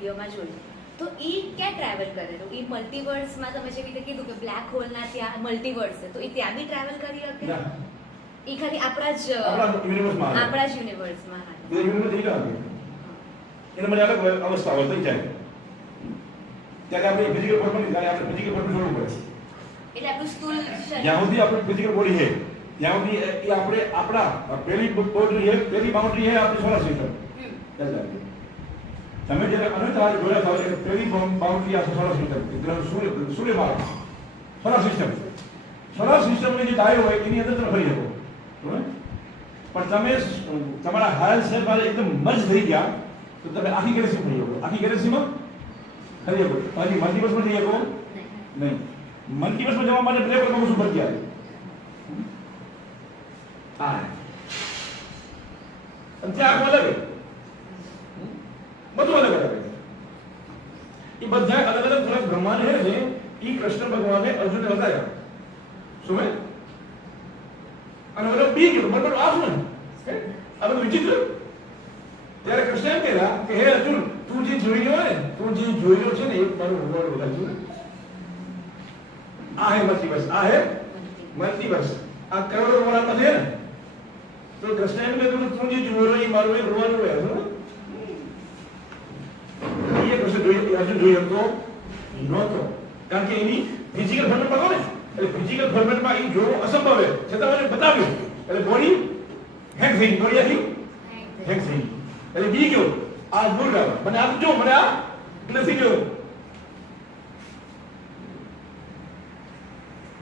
વિડીયોમાં જોયું. તો એ ક્યાં ટ્રાવેલ કરેલો? એ મલ્ટીવર્સમાં તમે જે રીતે કીધું કે બ્લેક હોલના ત્યાં મલ્ટીવર્સ છે, તો એ ત્યાં બી ટ્રાવેલ કરી શકે? એ ખાલી આપણા જ યુનિવર્સમાં હા. એને મને અલગ અવસ્થા હોય થઈ જાય ત્યારે આપણે ફિઝિકલ ફોર્મ નહીં, ત્યારે આપણે ફિઝિકલ ફોર્મ છોડવું પડે. એટલે આપણું સ્થૂળ શરીર જ્યાં સુધી આપણું ફિઝિકલ બોડી છે ત્યાં સુધી એ આપણે આપણા પહેલી બાઉન્ડ્રી છે, પહેલી બાઉન્ડ્રી છે આપણી સોલર સિસ્ટમ. તમે જ્યારે અનંત જોયા થાવ એટલે પહેલી બાઉન્ડ્રી આ સોલર સિસ્ટમ, સૂર્યમાળા સોલર સિસ્ટમ. સોલર સિસ્ટમની જે ડાયો હોય એની અંદર તમે ફરી શકો, પણ તમે તમારા હાયર સેલ્ફ સાથે એકદમ મર્જ થઈ ગયા તો તમે આખી ગેલેક્સી ફરી શકો. આખી ગેલેક્સીમાં ફરી શકો. હજી મલ્ટીવર્સમાં જઈ શકો નહીં. મલ્ટીવર્સમાં જવા માટે બ્લેક હોલમાં શું ફરજિયાત? હા, અને ત્યાં આખું અલગ બધું અલગ અલગ. એ બધા અલગ અલગ થોડા બ્રહ્માંડ છે ને એ કૃષ્ણ ભગવાને અર્જુનને બતાવ્યા. શું હે? અને ઓલો બી ગયો બરોબર આ શું આ બધું વિચિત્ર. ત્યારે કૃષ્ણ એમ કહેલા કે હે અર્જુન, તું જે જોઈ રહ્યો ને, તું જે જોઈ રહ્યો છે ને એ મારું ભગવાન બોલાવ્યું. આ હે મલ્ટીવર્સ, આ હે મલ્ટીવર્સ. આ કરોડો બ્રહ્માંડ છે ને, તો કૃષ્ણ એમ કહેતું તું જે જોઈ રહ્યો એ મારું એક ભગવાન બોલાવ્યું. એ કૃષ્ણ જોઈ અર્જુન જોઈ શકતો નહોતો, કારણ કે એની ફિઝિકલ ફોર્મેટમાં કહો ને, એટલે ફિઝિકલ ફોર્મેટમાં એ જોવું અસંભવ છે, છતાં મને બતાવ્યું એટલે બોડી હેંગ થઈ ગઈ, બોડી આખી હેંગ થઈ ગઈ. એટલે બી ગયો આ ભૂલ મને આ જો મને આ નથી જોયું.